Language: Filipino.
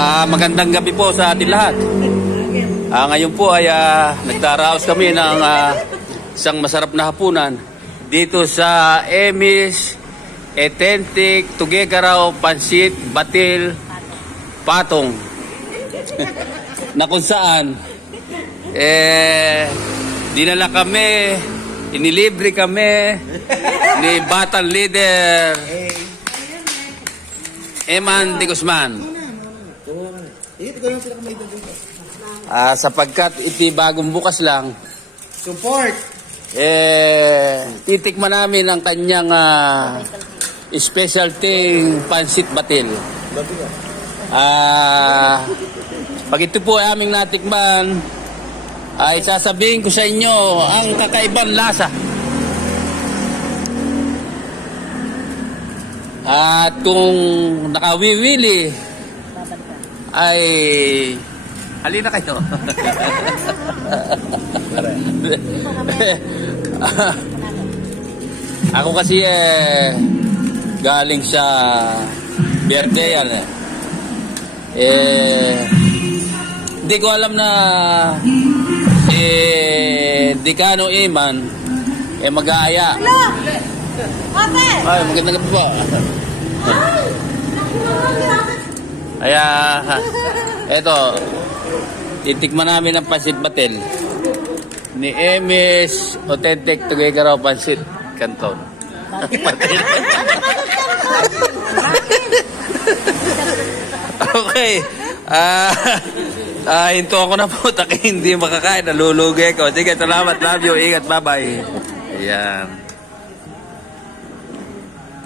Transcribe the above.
Magandang gabi po sa ating lahat. Ngayon po ay nagdaraos kami ng isang masarap na hapunan dito sa Emis Authentic Tuguegarao Pansit Batil Patong na kung saan dinala kami, inilibre kami ni Batang Leader Eman de Guzman. Sapagkat iti bagong bukas lang, support. titikman namin ang kanyang specialty pansit batil. Pag ito po ay aming natikman, ay sasabihin ko sa inyo ang kakaibang lasa. At kung nakawiwili, ay halina kayo. Ako kasi galing sa Verde yan hindi ko alam na si Decano Eman mag-aaya. Ay, magandang gabi po. Kaya eto, titikman namin ang pansit batil ni Emis Authentic Tuguegarao Pansit Canton. Okay. Hinto ako na po. Hindi makakain. Nalulugi ko. Sige, salamat. Love you. Ingat. Bye-bye. Ayan.